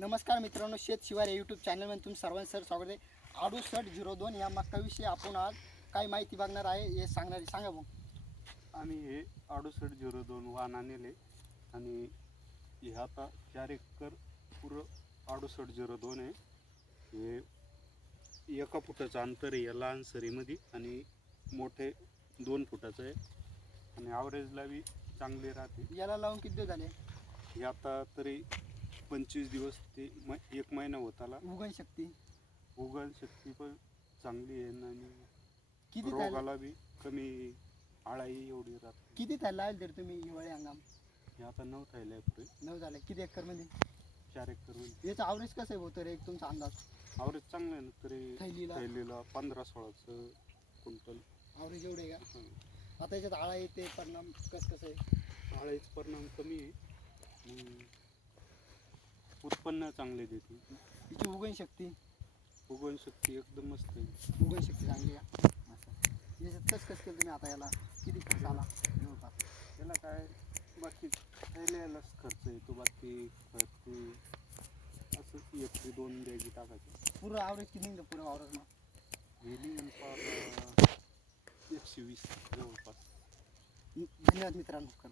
नमस्कार मित्रांनो शेत शिवार या यूट्यूब चॅनलमध्ये तुम्ही सर्वांचं सर स्वागत आहे. अडुसष्ट झिरो दोन या मक्काविषयी आपण आज काय माहिती बघणार आहे हे सांगणार आहे. सांगा भाऊ. आम्ही हे अडुसष्ट झिरो दोन वाहन आणले आणि हे आता चार एकर पुरं अडुसष्ट झिरो दोन आहे. हे एका फुटाचं अंतर आहे या लहान सरीमध्ये आणि मोठे दोन फुटाचं आहे. आणि ॲव्हरेजला बी चांगले राहते. याला लावून किती दिवस झाले? हे आता तरी पंचवीस दिवस ते म एक महिना होत आला. उगण शक्ती? उगल शक्ती पण चांगली आहे आणि किती रोगाला बी कमी आळाई एवढी राहते किती थैला लावेल तरी तुम्ही हिवाळी हंगाम? हे आता नऊ थैले आहे पुढे. नऊ झाले. किती एकरमध्ये चार एकर होईल याचं आवरेज कसं आहे भाऊ तर एक तुमचा अंदाज? आवरेज चांगलं आहे ना तरी थैलीला थैलीला पंधरा सोळाचं क्विंटल. आवरेज एवढे आहे हं. का आता याच्यात आळा येते परिणाम कसं कसं आहे? आळाईचा परिणाम कमी आहे. मग उत्पन्न चांगले देते. तिची उगण शक्ती? उगवण शक्ती एकदम मस्त आहे. उगण शक्ती चांगली आहे. असं याच्यात कसं कसं केलं तुम्ही आता याला? किती खर्च आला? जवळपास त्याला काय? बाकी थैल्यालाच खर्च येतो. बाकी ते असं एक ते दोन बॅगी टाकायचे. पुरं आवरेज किती निघतं पुरं आवरेज मग? गेली नंतर एकशे वीस जवळपास. धन्यवाद मित्रांनो. करता